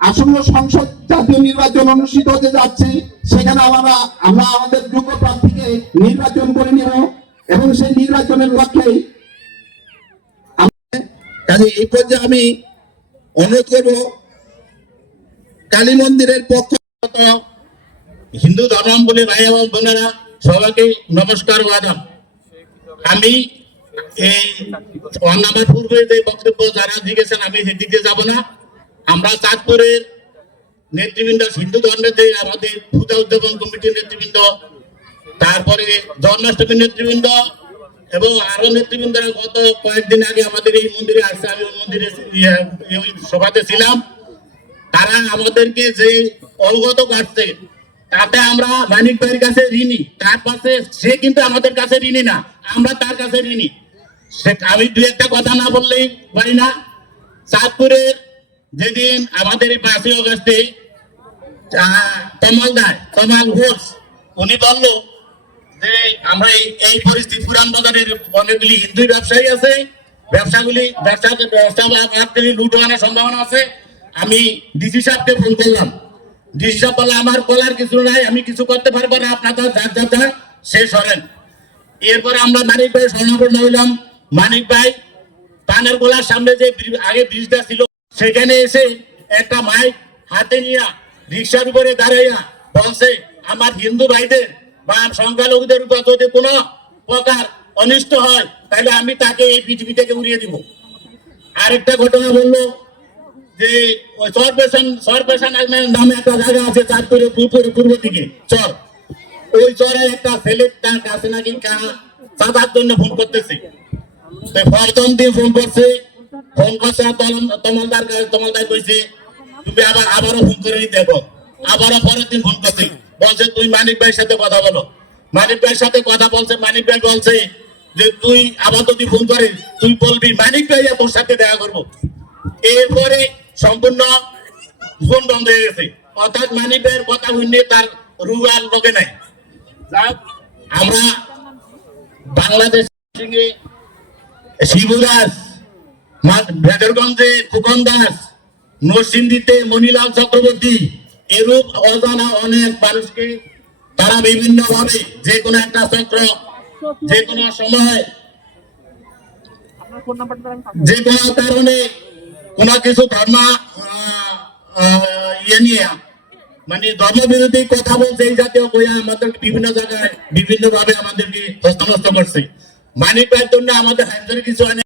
আসন্ন সংসদ জাতীয় নির্বাচন অনুষ্ঠিত হতে যাচ্ছে, সেখানে আমরা আমাদের যোগ্য প্রার্থীকে নির্বাচন করে নেব এবং সেই নির্বাচনের লক্ষ্যে কাজে এই পর্যায়ে আমি অনুরোধ করব কালী মন্দিরের পক্ষ হিন্দু ধর্মাবলম্বী ভাই এবং বোনেরা সবাইকে নমস্কার ও আদাব। আমি এই আমার পূর্বে যে বক্তব্য যারা জিজ্ঞেসেন আমি সেদিকে যাব না। আমরা চাঁদপুরের নেতৃবৃন্দ, হিন্দু ধর্মের যে আমাদের পূজা উদযাপন কমিটির নেতৃবৃন্দ, তারপরে জন্মাষ্টমীর নেতৃবৃন্দ এবং আরো নেতৃবৃন্দরা গত কয়েকদিন আগে আমাদের এই মন্দিরে আসছে, আমি ওই মন্দিরে সভাতে ছিলাম। তারা আমাদেরকে যে অবগত করছে তাতে আমরা মানিক ভাইয়ের কাছে ঋণী, তার পাশে সে কিন্তু আমাদের কাছে ঋণী না, আমরা তার কাছে ঋণী। আমি দুই একটা কথা না বললেই পারি না। চাঁদপুরের যেদিন আমাদের এই 5ই অগস্টে তমাল ঘোষ উনি বলল যে আমরা এই পরিস্থিতি, পুরান বাজারের অনেকগুলি হিন্দু ব্যবসায়ী আছে, ব্যবসা লুট হওয়ার সম্ভাবনা আছে। আমি ডিসি সাহেবকে ফোন করলাম, ডিসি সাহেব বলে আমার বলার কিছু নাই, আমি কিছু করতে পারবো না, আপনাদের যার শেষ হলেন। এরপরে আমরা মানিক ভাই স্বর্ণপূর্ণ হইলাম। মানিক ভাই পানের গোলার সামনে যে আগে ব্রিজটা ছিল সেখানে এসে একটা মাইক হাতে নিয়ে রিক্সার উপরে দাঁড়াইয়া বলছে আমার হিন্দু ভাইদের বা সংখ্যালঘুদের উপর যদি কোনো প্রকার অনিষ্ট হয় তাহলে আমি তাকে এই পৃথিবী থেকে উড়িয়ে দিব। আরেকটা ঘটনা বললো যে ওই সরপেশন নামে একটা জায়গা আছে চাঁদপুরের পূর্ব দিকে চর, ওই চরে একটা ছেলে তার কাছে নাকি চাঁদার জন্য ফোন করতেছে। প্রথম দিন ফোন করছে তমালদার কইছে তুমি আবারও ফোন করে দেখো। আবারও পরের দিন ফোন করছে, বলছে তুই মানিক ভাইয়ের সাথে কথা বলো। মানিক ভাইয়ের সাথে কথা বলছে, মানিক ভাই বলছে যে তুই আবার যদি ফোন করে তুই বলবি মানিক ভাই তোর সাথে দেখা করবো। এরপরে সম্পূর্ণ ফোন বন্ধ হয়ে গেছে, অর্থাৎ মানিক ভাইয়ের কথা শুনে তার রুহ আর লোকে নাই। আমরা বাংলাদেশ শিবু দাস, ভেদরগঞ্জে খোকন দাস, নরসিংদীতে মনিলাল চক্রবর্তী, এরূপ অজানা অনেক মানুষকে তারা বিভিন্ন ভাবে যে কোনো একটা চক্র যে কোনো সময় যে কোনো কারণে কোনো কিছু ধর্ম নিয়ে মানে ধর্মবিরোধী কথা বলছে, এই জাতীয় বইয়া আমাদেরকে বিভিন্ন জায়গায় বিভিন্ন ভাবে আমাদেরকে হস্তনষ্ট করছে। মানিক ভাইয়ের জন্য আমাদের হাজার কিছু